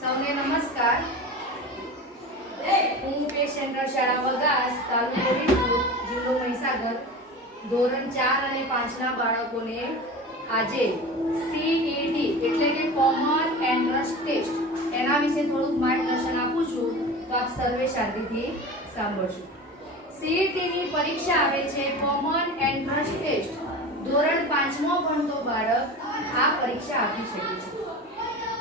સૌને નમસ્કાર. હું પેશેન્ટર શાળા વગાસ, તાલુકો વીરપુર, જિલ્લો મહીસાગર, ધોરણ 4 અને 5 ના બાળકોને આજે CET એટલે કે કોમન એન્ટ્રન્સ ટેસ્ટ એના વિશે થોડુંક માર્ગદર્શન આપું છું, તો આપ સર્વે શાંતિથી સાંભળજો. CET ની પરીક્ષા આવે છે કોમન એન્ટ્રન્સ ટેસ્ટ. ધોરણ 5માં ભણતો બાળક આ પરીક્ષા આપી શકે છે.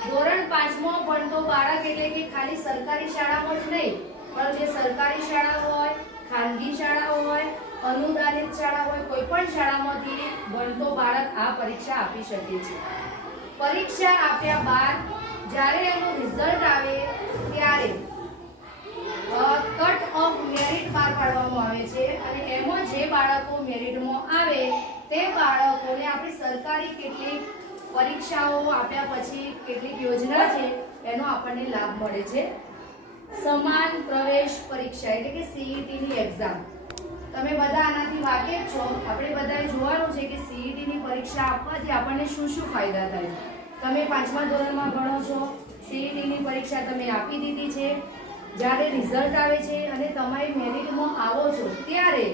ધોરણ 5માં ભણતો બાળક એટલે કે ખાલી સરકારી શાળામાં જ નહીં, પણ જે સરકારી શાળા હોય, ખાનગી શાળા હોય, અનુદાનિત શાળા હોય, કોઈ પણ શાળામાંથી ભણતો બાળક આ પરીક્ષા આપી શકે છે. પરીક્ષા આપ્યા બાદ જ્યારે એનું રિઝલ્ટ આવે ત્યારે કટ ઓફ મેરિટ બહાર પાડવામાં આવે છે અને એમાં જે બાળકો મેરિટમાં આવે તે બાળકોને આપણી સરકારી કેટલીક પરીક્ષાઓ આપ્યા પછી કેટલીક યોજના છે એનો આપણને લાભ મળે છે. સમાન પ્રવેશ પરીક્ષા એટલે કે CET ની એક્ઝામ. તમે બધા આનાથી વાકેફ છો. આપણે બધાએ જોવાનું છે કે CET ની પરીક્ષા આપવાથી આપણને શું શું ફાયદા થાય. તમે 5મા ધોરણમાં ભણો છો, CET ની પરીક્ષા તમે આપી દીધી છે, જ્યારે રિઝલ્ટ આવે છે અને તમારી મેરિટમાં આવો છો ત્યારે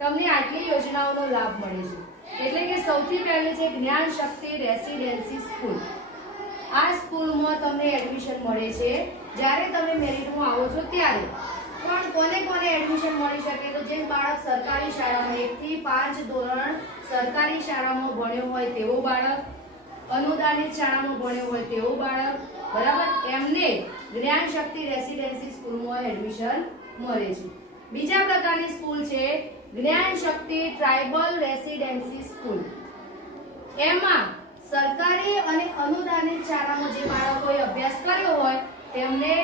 તમને આટલી યોજનાઓનો લાભ મળે છે. એટલે કે સૌથી પહેલું છે જ્ઞાન શક્તિ રેસિડેન્સી સ્કૂલ. આ સ્કૂલમાં તમને એડમિશન મળે છે જ્યારે તમે મેરિટમાં આવો છો ત્યારે. પણ કોને કોને એડમિશન મળી શકે? તો જે બાળક સરકારી શાળામાં 1 થી 5 ધોરણ સરકારી શાળામાં ભણ્યો હોય તેવો બાળક, અનુદાનિત શાળામાં ભણ્યો હોય તેવો બાળક, બરાબર, એમને જ્ઞાન શક્તિ રેસિડેન્સી સ્કૂલમાં એડમિશન મળે છે. બીજા પ્રકારની સ્કૂલ છે જ્ઞાન શક્તિ ટ્રાઇબલ રેસિડેન્સી સ્કૂલ. એમાં સરકારી અને અનુદાનિત શાળામાં જે બાળકોએ અભ્યાસ કર્યો હોય તેમને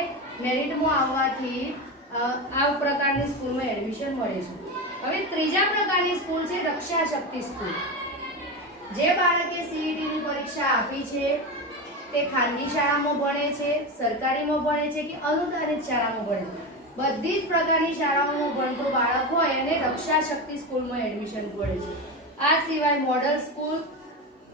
મેરિટમાં આવવાથી આ પ્રકારની સ્કૂલમાં એડમિશન મળે છે. હવે ત્રીજા પ્રકારની સ્કૂલ છે રક્ષા શક્તિ સ્કૂલ. જે બાળકે CET ની પરીક્ષા આપી છે તે ખાનગી શાળામાં ભણે છે, સરકારીમાં ભણે છે કે અનુદાનિત શાળામાં ભણે છે, બધી જ પ્રકારની શાળાઓમાં ભણતો બાળક હોય એને રક્ષા શક્તિ સ્કૂલમાં એડમિશન મળે છે. આ સિવાય મોડલ સ્કૂલ,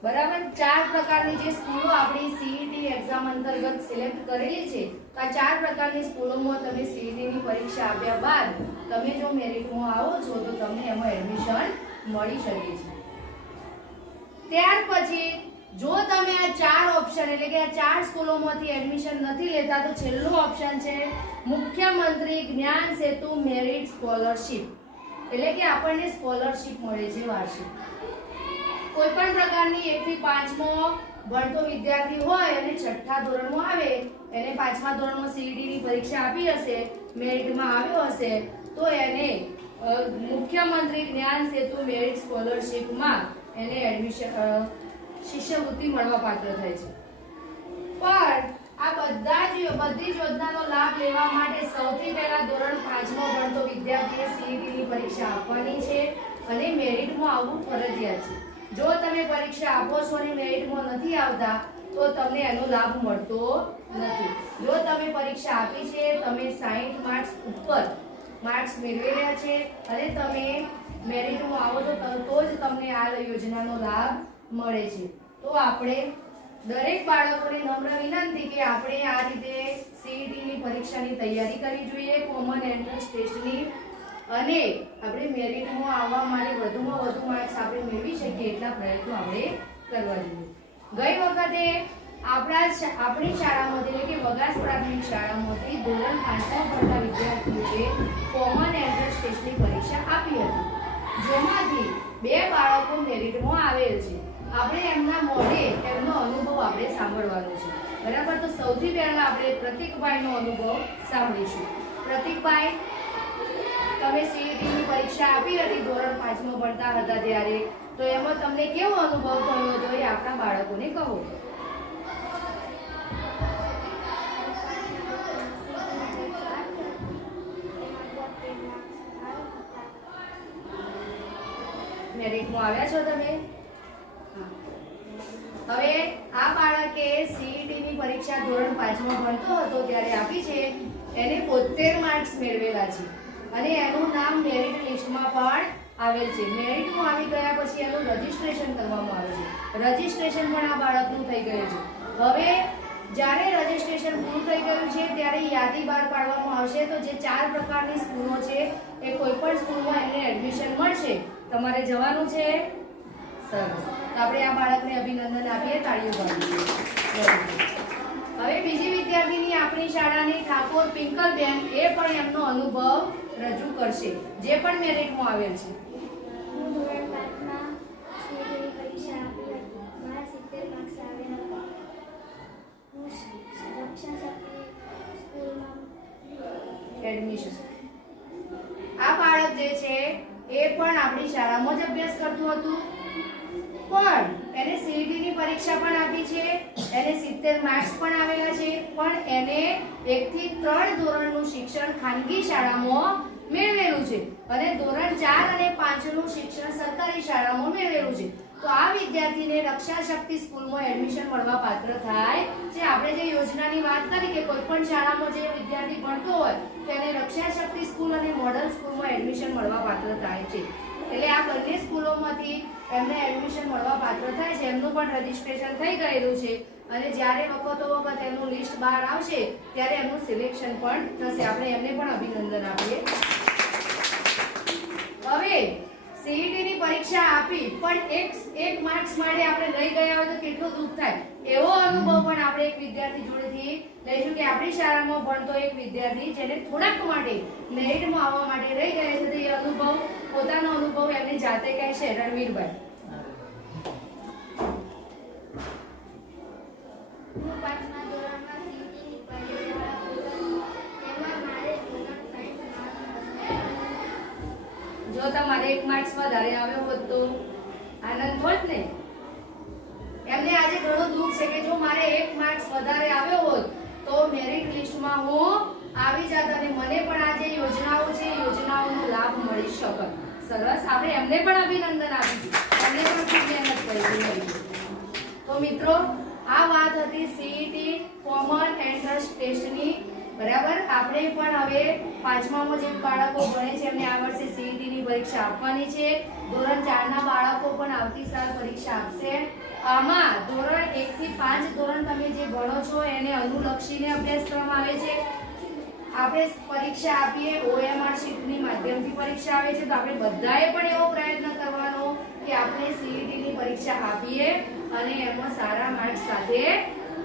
બરાબર, 4 પ્રકારની જે સ્કૂલો આપણી CET એક્ઝામ અંતર્ગત સિલેક્ટ કરેલી છે, આ 4 પ્રકારની સ્કૂલોમાં તમે CET ની પરીક્ષા આપ્યા બાદ તમે જો મેરિટમાં આવો છો તો તમને એમાં એડમિશન મળી શકે છે. ત્યાર પછી જો તમે આ 4 ઓપ્શન એટલે કે આ 4 સ્કૂલોમાંથી એડમિશન નથી લેતા તો છેલ્લું ઓપ્શન છે મુખ્યમંત્રી જ્ઞાન સેતુ મેરિટ સ્કોલરશિપ. એટલે કે આપણને સ્કોલરશિપ મળે છે વાર્ષિક. કોઈ પણ પ્રકારની 1 થી 5માં ભણતો વિદ્યાર્થી હોય અને 6થા ધોરણમાં આવે, એને 5મા ધોરણમાં CET ની પરીક્ષા આપી હશે, મેરિટમાં આવ્યો હશે તો એને મુખ્યમંત્રી જ્ઞાન સેતુ મેરિટ સ્કોલરશિપમાં એને એડમિશન શિષ્યવૃત્તિ મળવા પાત્ર થાય છે. પણ આ બધી જ યોજનાનો લાભ લેવા માટે સૌથી પહેલા ધોરણ 5માં ભણતો વિદ્યાર્થીએ CET ની પરીક્ષા આપવાની છે અને મેરિટમાં આવવું ફરજિયાત છે. જો તમે પરીક્ષા આપો છો અને મેરિટમાં નથી આવતા તો તમને એનો લાભ મળતો નથી. જો તમે પરીક્ષા આપી છે, તમે 60 માર્ક્સ ઉપર માર્ક્સ મેળવેલા છે અને તમે મેરિટમાં આવો છો તો જ તમને આ યોજનાનો લાભ મળે છે. તો આપણે દરેક બાળકોને નમ્ર વિનંતી કે આપણે આ રીતે CET ની પરીક્ષાની તૈયારી કરવી જોઈએ, કોમન એન્ટ્રન્સ ટેસ્ટની, અને આપણે મેરિટમાં આવવા માટે વધુમાં વધુ માર્ક્સ આપણે મેળવી શકીએ એટલા પ્રયત્નો આપણે કરવા જોઈએ. ગઈ વખતે આપણી શાળામાંથી એટલે કે વગાસ પ્રાથમિક શાળામાંથી ધોરણ 5માં ભણતા વિદ્યાર્થીઓએ કોમન એન્ટ્રન્સ ટેસ્ટની પરીક્ષા આપી હતી, જેમાંથી 2 બાળકો મેરિટમાં આવેલ છે. આપણે એમના મોઢે એમનો અનુભવ આપણે સાંભળવાનો છે, બરાબર. તો સૌથી પહેલા આપણે પ્રતિકભાઈનો અનુભવ સાંભળીશું. પ્રતિકભાઈ, તમે CET ની પરીક્ષા આપી હતી ધોરણ 5માં ભણતા હતા ત્યારે, તો એમાં તમને કેવો અનુભવ થયો હતો એ આપણા બાળકોને કહો. મેરિટમાં આવ્યા છો તમે? હવે આ બાળકે CET ની પરીક્ષા ધોરણ 5માં ભણતો હતો ત્યારે આપી છે, એને 72 માર્ક્સ મેળવેલા છે અને એનું નામ મેરિટ લિસ્ટમાં પણ આવેલ છે. મેરિટમાં આવી ગયા પછી એનું રજીસ્ટ્રેશન કરવામાં આવે છે. રજીસ્ટ્રેશન પણ આ બાળકનું થઈ ગયું છે. હવે જ્યારે રજીસ્ટ્રેશન પૂરું થઈ ગયું છે ત્યારે યાદી બહાર પાડવામાં આવશે. તો જે 4 પ્રકારની સ્કૂલો છે એ કોઈ પણ સ્કૂલમાં એમને એડમિશન મળશે. તમારે જવાનું છે. સરસ. તો આપણે આ બાળકને અભિનંદન આપીએ, તાળીઓ પાડીએ. હવે બીજી વિદ્યાર્થીની આપણી શાળાની ઠાકોર પિંકલબેન એ પણ એમનો અનુભવ રજૂ કરશે, જે પણ મેરિટમાં આવેલ છે. હું ધોરણ 5માં સીઈટીની પરીક્ષા આપી હતી. મારા 70 માર્ક્સ આવ્યા હતા. હું રક્ષા શક્તિ સ્કૂલમાં એડમિશન. આ બાળક જે છે એ પણ આપણી શાળામાં જ અભ્યાસ કરતું હતું, પણ એને સીઈટીની પરીક્ષા પણ આપી છે, એને 70 માર્ક્સ પણ આવેલા છે, પણ એને 1 થી 3 ધોરણનું શિક્ષણ ખાનગી શાળામાં મેળવેલું છે અને ધોરણ 4 અને 5 નું શિક્ષણ સરકારી શાળામાં મેળવેલું છે. તો આ વિદ્યાર્થીને રક્ષા શક્તિ સ્કૂલમાં એડમિશન મળવા પાત્ર થાય છે. આપણે જે યોજનાની વાત કરી કે કોઈ પણ શાળામાં જે વિદ્યાર્થી ભણતો હોય તેને રક્ષા શક્તિ સ્કૂલ અને મોડલ સ્કૂલમાં એડમિશન મળવા પાત્ર થાય છે. એટલે આ બંને સ્કૂલોમાંથી એમને એડમિશન મળવા પાત્ર થાય છે. એમનું પણ રજીસ્ટ્રેશન થઈ ગયેલું છે અને જ્યારે વખત એમનું લિસ્ટ બહાર આવશે ત્યારે એમનું સિલેક્શન પણ થશે. આપણે એમને પણ અભિનંદન આપીએ. હવે સીઈટીની પરીક્ષા આપી પણ એક માર્ક્સ માટે આપણે રહી ગયા હોય તો કેટલું દુઃખ થાય. એવો અનુભવ પણ આપણે એક વિદ્યાર્થી જોડેથી લઈશું કે આપણી શાળામાં ભણતો એક વિદ્યાર્થી જેને થોડાક માટે મેરિટમાં આવવા માટે રહી ગયા છે. તો એ અનુભવ, પોતાનો અનુભવ એમની જાતે કહે છે. રણવીરભાઈ. હું 5મા ધોરણમાં સીઈટીની પરીક્ષા આપી હતી. તેમાં મારે ધોરણ 5 માર્ક્સ જો તમારે 1 માર્ક્સ વધારે આવ્યો હોત તો આનંદ હોત ને. એમને આજે ઘણું દુઃખ છે કે જો મારે 1 માર્ક્સ વધારે આવ્યો હોત તો મેરિટ લિસ્ટમાં હું આવી જાત અને મને પણ આ જે યોજનાઓ છે યોજનાઓનો લાભ મળી શકત. સરસ. આપણે એમને પણ અભિનંદન આપીશું. એમને પણ ખૂબ મહેનત કરી. તો મિત્રો, આ વાત હતી સીઈટી કોમન એન્ટ્રન્સ ટેસ્ટની. બરાબર. આપણે પણ હવે 5મામાં જે બાળકો ભણે છે એમને આ વર્ષે સીઈટીની પરીક્ષા આપવાની છે. ધોરણ 4ના બાળકો પણ આવતી સાલ પરીક્ષા આપશે. આમાં ધોરણ 1 થી 5 ધોરણ તમે જે ભણો છો એને અનુલક્ષીને અભ્યાસક્રમ આવે છે. આપણે પરીક્ષા આપીએ OMR શીટની માધ્યમથી પરીક્ષા આવે છે. તો આપણે બધાએ પણ એવો પ્રયત્ન કરવાનો કે આપણે સીઈટીની પરીક્ષા આપીએ અને એમાં સારા માર્ક્સ સાથે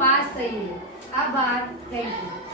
પાસ થઈએ. આભાર. Thank you.